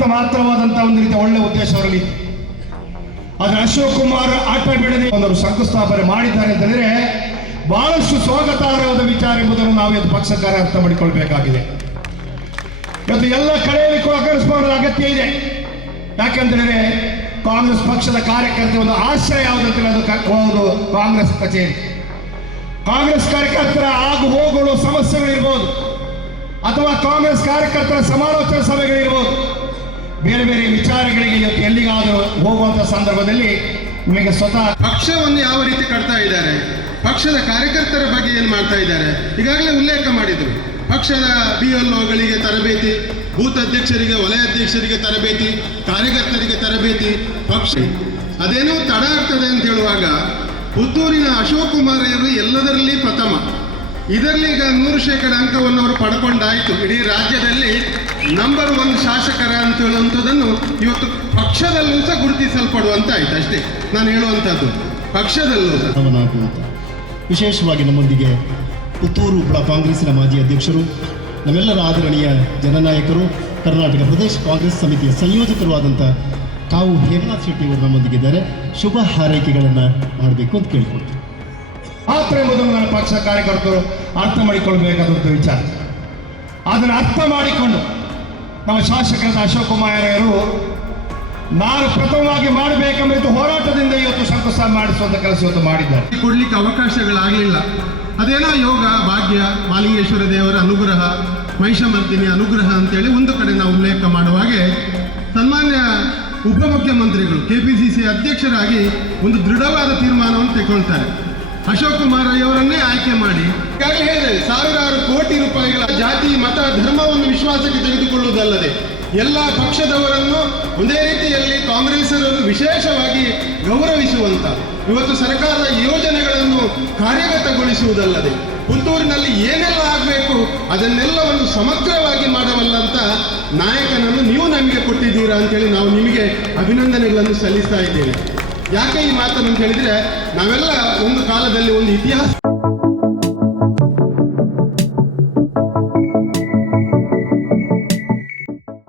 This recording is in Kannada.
ಅಂತ ಮಾತ್ರವಾದಂತಹ ಒಂದು ರೀತಿಯ ಒಳ್ಳೆ ಉದ್ದೇಶ ಅವರಲ್ಲಿ. ಆದ್ರೆ ಅಶೋಕ್ ಕುಮಾರ್ ಆಟ ಬಿಡದೆ ಒಂದು ಶಂಕುಸ್ಥಾಪನೆ ಮಾಡಿದ್ದಾರೆ ಅಂತಂದ್ರೆ ಬಹಳಷ್ಟು ಸ್ವಾಗತಾರ್ಹವಾದ ವಿಚಾರ ಎಂಬುದನ್ನು ನಾವು ಇವತ್ತು ಪಕ್ಷಕಾರ ಅರ್ಥ ಮಾಡಿಕೊಳ್ಬೇಕಾಗಿದೆ. ಇವತ್ತು ಎಲ್ಲ ಕಡೆಯಲ್ಲಿ ಮಾಡೋದ ಅಗತ್ಯ ಇದೆ. ಯಾಕಂತಂದ್ರೆ ಕಾಂಗ್ರೆಸ್ ಪಕ್ಷದ ಕಾರ್ಯಕರ್ತ ಒಂದು ಆಶ್ರಯ ಯಾವುದಂತ ಅದು ಹೋಗುವುದು ಕಾಂಗ್ರೆಸ್ ಕಚೇರಿ. ಕಾಂಗ್ರೆಸ್ ಕಾರ್ಯಕರ್ತರ ಆಗು ಹೋಗುಗಳು ಸಮಸ್ಯೆಗಳಿರ್ಬೋದು. ಅಥವಾ ಕಾಂಗ್ರೆಸ್ ಕಾರ್ಯಕರ್ತರ ಸಮಾಲೋಚನಾ ಸಭೆಗಳಿರ್ಬೋದು. ಬೇರೆ ಬೇರೆ ವಿಚಾರಗಳಿಗೆ ಇವತ್ತು ಎಲ್ಲಿಗಾದರೂ ಹೋಗುವಂತ ಸಂದರ್ಭದಲ್ಲಿ ನಿಮಗೆ ಸ್ವತಃ ಪಕ್ಷವನ್ನು ಯಾವ ರೀತಿ ಕಟ್ತಾ ಇದ್ದಾರೆ? ಪಕ್ಷದ ಕಾರ್ಯಕರ್ತರ ಬಗ್ಗೆ ಏನು ಮಾಡ್ತಾ ಇದ್ದಾರೆ? ಈಗಾಗಲೇ ಉಲ್ಲೇಖ ಮಾಡಿದರು. ಪಕ್ಷದ ಬಿ ಎಲ್ ಒಗಳಿಗೆ ತರಬೇತಿ, ಬೂತ್ ಅಧ್ಯಕ್ಷರಿಗೆ, ವಲಯ ಅಧ್ಯಕ್ಷರಿಗೆ ತರಬೇತಿ, ಕಾರ್ಯಕರ್ತರಿಗೆ ತರಬೇತಿ, ಪಕ್ಷ. ಅದೇನೋ ತಡ ಆಗ್ತದೆ ಅಂತ ಹೇಳುವಾಗ ಪುತ್ತೂರಿನ ಅಶೋಕ್ ಕುಮಾರ್ ಅವರು ಎಲ್ಲದರಲ್ಲಿ ಪ್ರಥಮ. ಇದರಲ್ಲಿ ಈಗ ನೂರು ಶೇಕಡ ಅಂಕವನ್ನು ಅವರು ಪಡ್ಕೊಂಡಾಯಿತು. ಇಡೀ ರಾಜ್ಯದಲ್ಲಿ ನಂಬರ್ ಒನ್ ಶಾಸಕರ ಅಂತ ಹೇಳುವಂಥದ್ದನ್ನು ಇವತ್ತು ಪಕ್ಷದಲ್ಲೂ ಸಹ ಗುರುತಿಸಲ್ಪಡುವಂತಾಯ್ತು ಅಷ್ಟೇ. ನಾನು ಹೇಳುವಂಥದ್ದು, ಪಕ್ಷದಲ್ಲೂ ಸಹ. ವಿಶೇಷವಾಗಿ ನಮ್ಮೊಂದಿಗೆ ಪುತ್ತೂರು ಕೂಡ ಕಾಂಗ್ರೆಸ್ಸಿನ ಮಾಜಿ ಅಧ್ಯಕ್ಷರು, ನಮ್ಮೆಲ್ಲರ ಆದರಣೀಯ ಜನನಾಯಕರು, ಕರ್ನಾಟಕ ಪ್ರದೇಶ ಕಾಂಗ್ರೆಸ್ ಸಮಿತಿಯ ಸಂಯೋಜಕರು ಕಾವು ಹೇಮನಾಥ್ ಶೆಟ್ಟಿ ಅವರು ನಮ್ಮೊಂದಿಗಿದ್ದಾರೆ ಶುಭ ಹಾರೈಕೆಗಳನ್ನು ಮಾಡಬೇಕು ಅಂತ ಕೇಳ್ಕೊಳ್ತೀನಿ. ಮಾತ್ರ ಎಂಬುದನ್ನು ನನ್ನ ಪಕ್ಷ ಕಾರ್ಯಕರ್ತರು ಅರ್ಥ ಮಾಡಿಕೊಳ್ಬೇಕಾದಂಥ ವಿಚಾರ. ಅದನ್ನು ಅರ್ಥ ಮಾಡಿಕೊಂಡು ನಮ್ಮ ಶಾಸಕರಾದ ಅಶೋಕ್ ಕುಮಾರ್ ಅವರು ನಾನು ಪ್ರಥಮವಾಗಿ ಮಾಡಬೇಕೆಂಬ ಹೋರಾಟದಿಂದ ಇವತ್ತು ಸಂತಸ ಮಾಡಿಸುವಂತ ಕೆಲಸ ಇವತ್ತು ಮಾಡಿದ್ದಾರೆ. ಕೊಡ್ಲಿಕ್ಕೆ ಅವಕಾಶಗಳಾಗಲಿಲ್ಲ. ಅದೇನೋ ಯೋಗ, ಭಾಗ್ಯ ಮಾಲಿಂಗೇಶ್ವರ ದೇವರ ಅನುಗ್ರಹ ಮಹಿಷಮರ್ದಿನಿ ಅನುಗ್ರಹ ಅಂತೇಳಿ ಒಂದು ಕಡೆ ನಾವು ಉಲ್ಲೇಖ ಮಾಡುವಾಗೆ ಸನ್ಮಾನ್ಯ ಉಪಮುಖ್ಯಮಂತ್ರಿಗಳು ಕೆ ಪಿ ಸಿ ಸಿ ಅಧ್ಯಕ್ಷರಾಗಿ ಒಂದು ದೃಢವಾದ ತೀರ್ಮಾನವನ್ನು ತೆಗೊಳ್ತಾರೆ ಅಶೋಕ್ ಕುಮಾರ್ ಅವರನ್ನೇ ಆಯ್ಕೆ ಮಾಡಿ. ಈಗಾಗಲೇ ಹೇಳಿದೆ, ಸಾವಿರಾರು ಕೋಟಿ ರೂಪಾಯಿಗಳ ಜಾತಿ, ಮತ, ಧರ್ಮವನ್ನು ವಿಶ್ವಾಸಕ್ಕೆ ತೆಗೆದುಕೊಳ್ಳುವುದಲ್ಲದೆ ಎಲ್ಲ ಪಕ್ಷದವರನ್ನು ಒಂದೇ ರೀತಿಯಲ್ಲಿ ಕಾಂಗ್ರೆಸ್ಸರನ್ನು ವಿಶೇಷವಾಗಿ ಗೌರವಿಸುವಂತ ಇವತ್ತು ಸರ್ಕಾರದ ಯೋಜನೆಗಳನ್ನು ಕಾರ್ಯಗತಗೊಳಿಸುವುದಲ್ಲದೆ ಪುತ್ತೂರಿನಲ್ಲಿ ಏನೆಲ್ಲ ಆಗಬೇಕು ಅದನ್ನೆಲ್ಲವನ್ನು ಸಮಗ್ರವಾಗಿ ಮಾಡಬಲ್ಲಂತ ನಾಯಕನನ್ನು ನೀವು ನಮಗೆ ಕೊಟ್ಟಿದ್ದೀರಾ ಅಂತೇಳಿ ನಾವು ನಿಮಗೆ ಅಭಿನಂದನೆಗಳನ್ನು ಸಲ್ಲಿಸ್ತಾ ಇದ್ದೇವೆ. ಯಾಕೆ ಈ ಮಾತನ್ನು ಅಂತ ಹೇಳಿದ್ರೆ ನಾವೆಲ್ಲ ಒಂದು ಕಾಲದಲ್ಲಿ ಒಂದು ಇತಿಹಾಸ